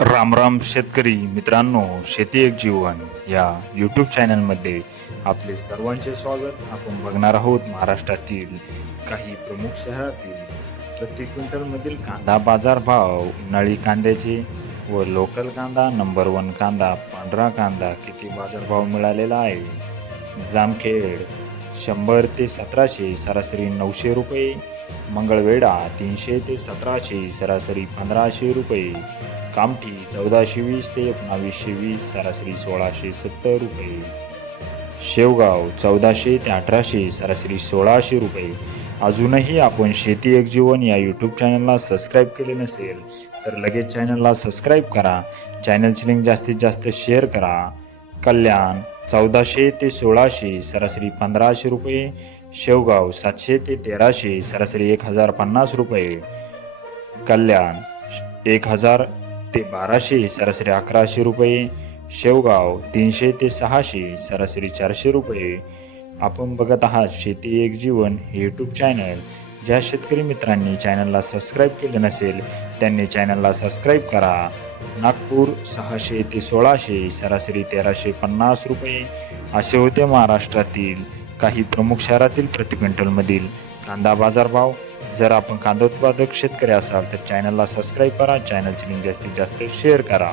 रामराम शेतकरी मित्रांनो शेती एक जीवन या यूट्यूब चॅनलमध्ये आपले सर्वांचे स्वागत. आपण बघणार आहोत महाराष्ट्रातील काही प्रमुख शहरातील प्रति क्विंटलमधील कांदा बाजार भाव उन्हाळी कांद्याचे व लोकल कांदा नंबर वन कांदा पांढरा कांदा किती बाजारभाव मिळालेला आहे? जामखेड शंभर ते सतराशे सरासरी नऊशे रुपये. मंगळवेढा तीनशे ते सतराशे सरासरी पंधराशे रुपये. कामठी चौदाशे वीस ते एकोणावीसशे वीस सरासरी सोळाशे सत्तर रुपये. शेवगाव चौदाशे ते अठराशे सरासरी सोळाशे रुपये. अजूनही आपण शेती एक जीवन या यूट्यूब चॅनलला सबस्क्राईब केले नसेल तर लगेच चॅनलला सबस्क्राईब करा. चॅनलची लिंक जास्तीत जास्त शेअर करा. कल्याण चौदाशे ते सोळाशे सरासरी पंधराशे रुपये. शेवगाव सातशे ते तेराशे सरासरी एक हजार पन्नास रुपये. कल्याण एक हजार ते बाराशे सरासरी अकराशे रुपये शेवगाव तीनशे ते सहाशे सरासरी चारशे रुपये. आपण बघत आहात शेती एक जीवन हे यूट्यूब चॅनल ज्या शेतकरी मित्रांनी चॅनलला सबस्क्राईब केले नसेल त्यांनी चॅनलला सबस्क्राईब करा. नागपूर सहाशे ते सोळाशे सरासरी तेराशे पन्नास रुपये. असे होते महाराष्ट्रातील काही प्रमुख शहरातील प्रति क्विंटलमधील कांदा बाजारभाव जर आपण कांदा उत्पादक शेतकरी असाल तर चॅनलला सबस्क्राईब करा. चॅनलची लिंक जास्तीत जास्त शेअर करा.